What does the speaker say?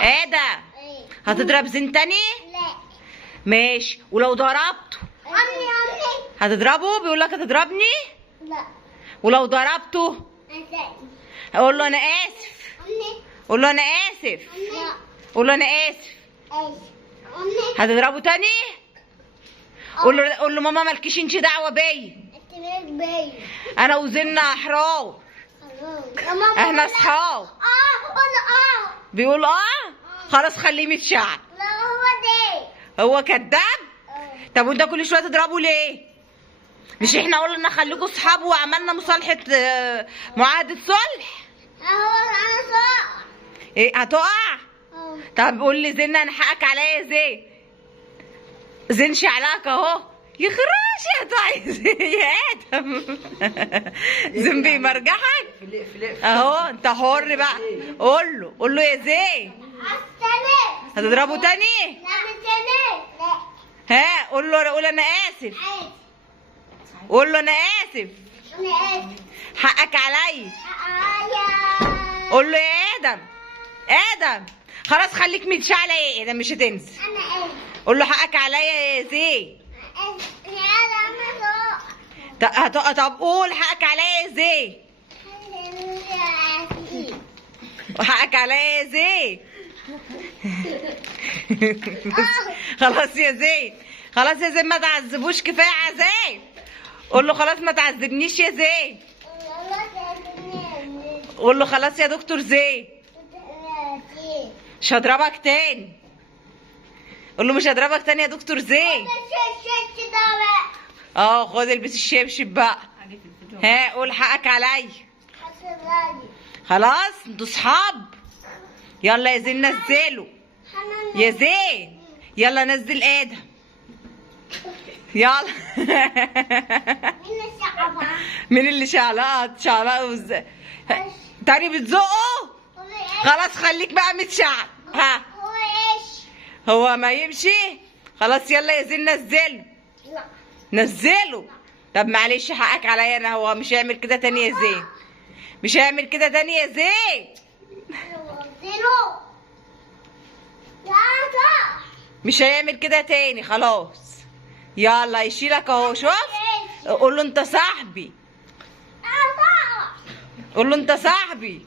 ادم هتضرب زين تاني؟ لا. ماشي. ولو ضربته هتضربه؟ بيقول لك هتضربني؟ لا. ولو ضربته قول له انا اسف. قول له انا اسف. لا. قول له انا اسف. هتضربه تاني؟ قول له ماما مالكيش انت دعوه بيا، انا وزنا احرار، احنا اصحاب. بيقول خلاص خليه متشعب. لا هو ده. هو كذاب. طب وانت كل شويه تضربه ليه؟ مش احنا قلنا خليكوا اصحاب وعملنا مصالحه معاهده صلح؟ هو انا صح. ايه هتقع؟ طب قول لي زين انا حقك عليا يا زين. زين شعلك اهو. يا خراش يا طيب يا ادم. زين بيمرجحك اهو. انت حر بقى. قول له يا زين. هتضربه تاني؟ لا. ها قول انا اسف. قول له انا اسف. حقك عليا. قول له يا ادم خلاص خليك متشعلة يا ادم مش هتنسى. قول له حقك عليا يا زين. طب قول حقك عليا يا زين. حقك عليا يا زين. خلاص يا زين. خلاص يا زين ما تعذبوش كفايه عذاب. قول له خلاص ما تعذبنيش يا زين. قول له خلاص يا دكتور زين مش هضربك تاني. قول له مش هضربك تاني يا دكتور زين. خد البس الشبشب بقى. ها قول حقك عليا. خلاص انتوا صحاب. يلا يا زين نزله. يا زين يلا نزل ادم. يلا. مين اللي شعلقه ازاي؟ تاني بتزقه؟ خلاص خليك بقى متشعب. ها هو ما يمشي؟ خلاص يلا يا زين نزله. طب معلش حقك عليا انا. هو مش هيعمل كده تاني يا زين. مش هيعمل كده تاني يا زين. مش هيعمل كده تاني خلاص. يلا يشيلك اهو. شوف قول له انت صاحبي. قول له انت صاحبي.